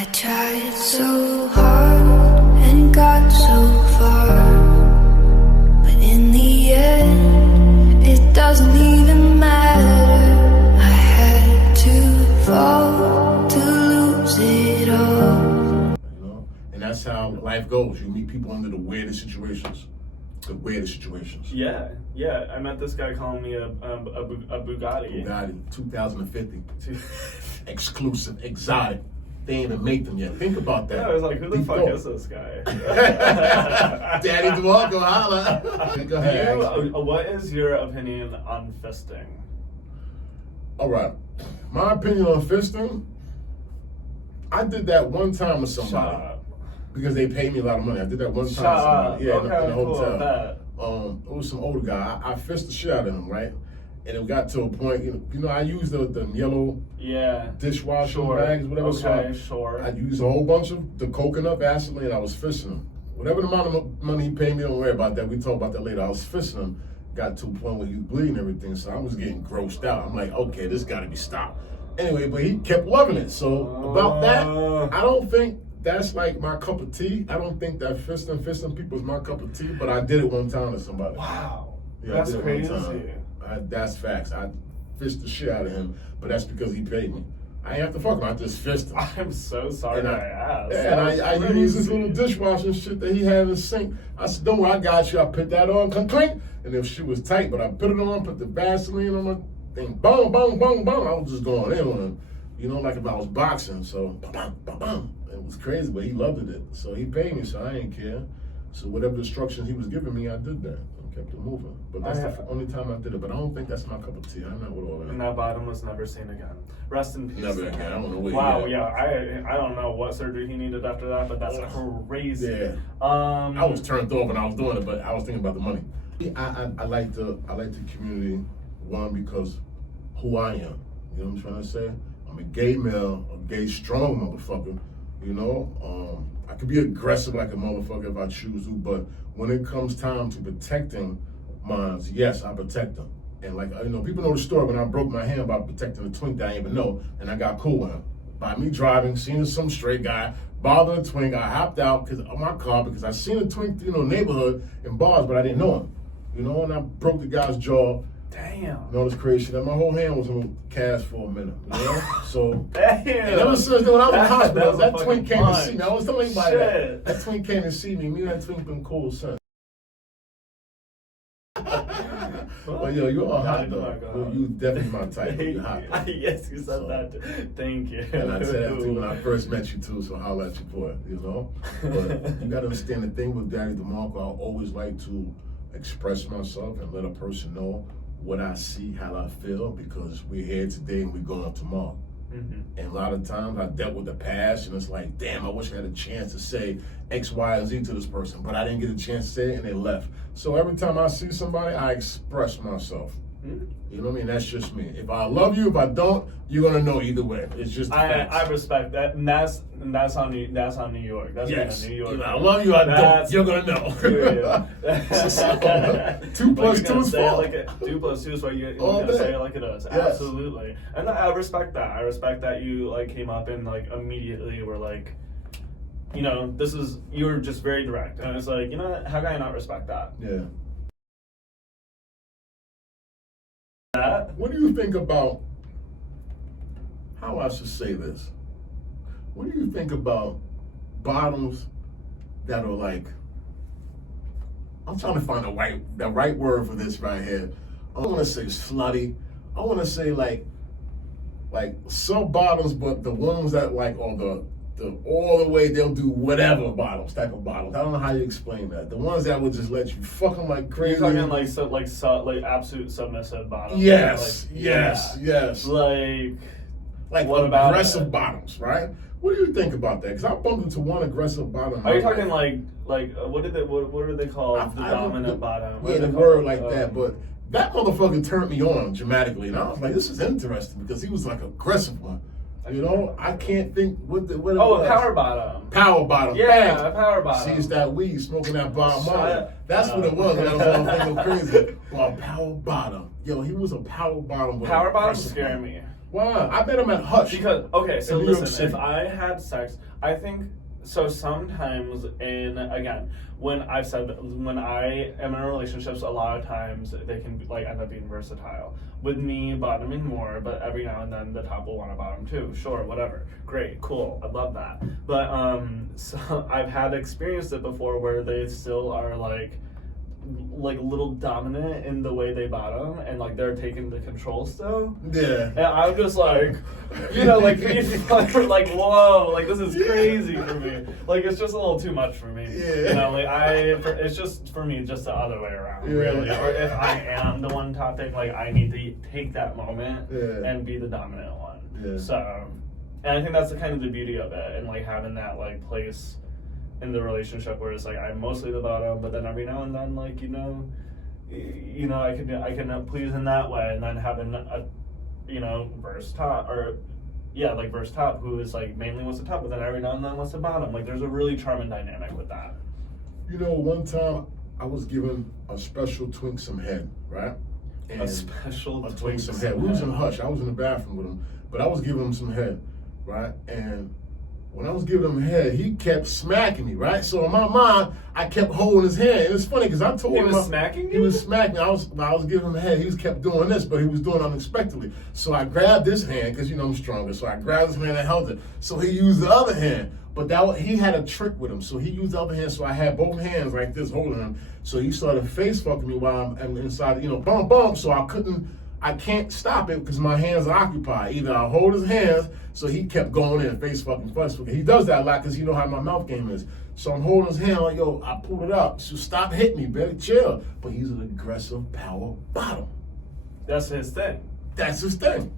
I tried so hard and got so far, but in the end, it doesn't even matter. I had to fall to lose it all. You know, and that's how life goes. You meet people under the weirdest situations. The weirdest situations. Yeah. I met this guy calling me a Bugatti. Bugatti, 2050. Exclusive, exotic. They ain't even make them yet. Think about that. Yeah, I was like, who the Deep fuck thought. is this guy? Daddy DeMarco, holla. Go ahead. What is your opinion on fisting? All right. My opinion on fisting, I did that one time with somebody. Shut up. Because they paid me a lot of money. I did that one time Shut with somebody. up. Yeah, Okay, in a cool, hotel. bet. It was some older guy. I fisted the shit out of him, right? And it got to a point, you know I used the yellow dishwasher bags, whatever. Okay, so sure. I used a whole bunch of the coconut Vaseline. I was fishing him. Whatever the amount of money he paid me, don't worry about that. We talk about that later. I was fishing him. Got to a point where he was bleeding and everything, so I was getting grossed out. I'm like, okay, this got to be stopped. Anyway, but he kept loving it. So about that, I don't think that's like my cup of tea. I don't think that fisting people is my cup of tea, but I did it one time to somebody. Wow. Yeah, That's I did crazy. it one time. That's facts. I fished the shit out of him, but that's because he paid me. I ain't have to fuck him. I just fished him. I'm so sorry And I asked. Yeah, and I used this little dishwasher shit that he had in the sink. I said, don't worry, I got you. I put that on, clink, clink. And the shit was tight, but I put it on, put the Vaseline on my thing. Boom, boom, boom, boom. I was just going in on him, you know, like if I was boxing. So, bam, bam, bam. It was crazy, but he loved it. So he paid me, so I ain't care. So whatever instructions he was giving me, I did that. I kept it moving. But that's the only time I did it. But I don't think that's my cup of tea. I'm not with all that. And that bottom was never seen again. Rest in peace. Never again. I don't know where Wow, he at. yeah. I don't know what surgery he needed after that, but that's crazy. Yeah. I was turned off when I was doing it, but I was thinking about the money. I like the community, one, because who I am. You know what I'm trying to say? I'm a gay male, a gay strong motherfucker. You know, I could be aggressive like a motherfucker if I choose to, but when it comes time to protecting mines, yes, I protect them. And like, you know, people know the story when I broke my hand by protecting the twink that I didn't even know, and I got cool with him. By me driving, seeing some straight guy, bothering a twink, I hopped out of my car because I seen a twink, you know, neighborhood in bars, but I didn't know him. You know, and I broke the guy's jaw. Damn. You know, this crazy shit. And my whole hand was in a cast for a minute. You know? So Damn. and ever since then, when I was in the hospital, that twink came to punch. see me. I was telling anybody that. Shit. That twink came to see me. Me and that twink been cool since. Well, yo, you are hot though. Well, you definitely my type. You're hot. Though. Yes, you said that. Thank you. And I said that too when I first met you too, so holla at your boy, you know? But you gotta understand the thing with Daddy DeMarco, I always like to express myself and let a person know what I see, how I feel, because we're here today and we're going tomorrow. Mm-hmm. And a lot of times I dealt with the past and it's like, damn, I wish I had a chance to say X, Y, and Z to this person, but I didn't get a chance to say it and they left. So every time I see somebody, I express myself. Mm-hmm. You know what I mean? That's just me. If I love you, if I don't, you're gonna know either way. It's just I respect that, and that's on New York. That's yes. being a New York. If I love you, I don't. You're gonna know. Yeah. 2 plus 2 is 4. 2 plus 2 is what you're All gonna day. say it like it is. Yes. Absolutely, and I respect that. I respect that you like came up and like immediately were like, you know, you were just very direct, and it's like, you know what? How can I not respect that? Yeah. That. What do you think about how I should say this? What do you think about bottoms that are like, I'm trying to find the right word for this right here. I don't want to say slutty. I want to say like sub bottoms, but the ones that like are the all the way they'll do whatever bottoms, type of bottoms. I don't know how you explain that. The ones that would just let you fuck them like crazy. You're talking like absolute submissive bottom. Yes, like, yes, yeah. yes. Like what about aggressive bottoms, right? What do you think about that? Because I bumped into one aggressive bottom. Are you talking like what are they called? The dominant bottom. Yeah, the word like that. But that motherfucker turned me on dramatically, and I was like, this is interesting because he was like aggressive one. You know, I can't think what it was. A power bottom. Power bottom. Yeah, Thanks. a power bottom. See, it's that weed smoking that Bob Shut Marley. up. That's what it was. That was all thinking crazy. Well, a power bottom. Yo, he was a power bottom. Power bottoms scare me. Why? I met him at Hush. Because okay, so in New York listen, City. if I had sex, I think so. Sometimes, again, when I am in relationships, a lot of times they can like end up being versatile. With me bottoming more, but every now and then the top will want to bottom too. Sure, whatever, great, cool, I love that. But so I've had experienced it before where they still are like a little dominant in the way they bottom, and like they're taking the control still. Yeah. And I'm just like, like whoa, like this is crazy for me. Like it's just a little too much for me. Yeah. It's just for me, just the other way around, Yeah. really. Or if I am the one topic, like I need to take that moment Yeah. and be the dominant one. Yeah. So, and I think that's the kind of the beauty of it, and like having that like place in the relationship where it's like I'm mostly the bottom, but then every now and then, like I can please in that way, and then having a verse top verse top who is like mainly wants the top, but then every now and then wants the bottom. Like there's a really charming dynamic with that. One time I was giving a special twink some head, right? A special twink twink some some head. We was head. in Hush. I was in the bathroom with him, but I was giving him some head, right? And when I was giving him head, he kept smacking me, right? So in my mind, I kept holding his hand. And it's funny because I told He him was smacking He you? was smacking me. I was giving him head. He was kept doing this, but he was doing it unexpectedly. So I grabbed his hand because I'm stronger. So I grabbed his hand and held it. So he used the other hand, but he had a trick with him. So he used the other hand. So I had both hands like this holding him. So he started face fucking me while I'm inside. Bump. So I can't stop it because my hands are occupied. Either I hold his hands, so he kept going in face fucking. He does that a lot because how my mouth game is. So I'm holding his hand like, yo, I pulled it up. So stop hitting me, baby, chill. But he's an aggressive power bottom. That's his thing. That's his thing.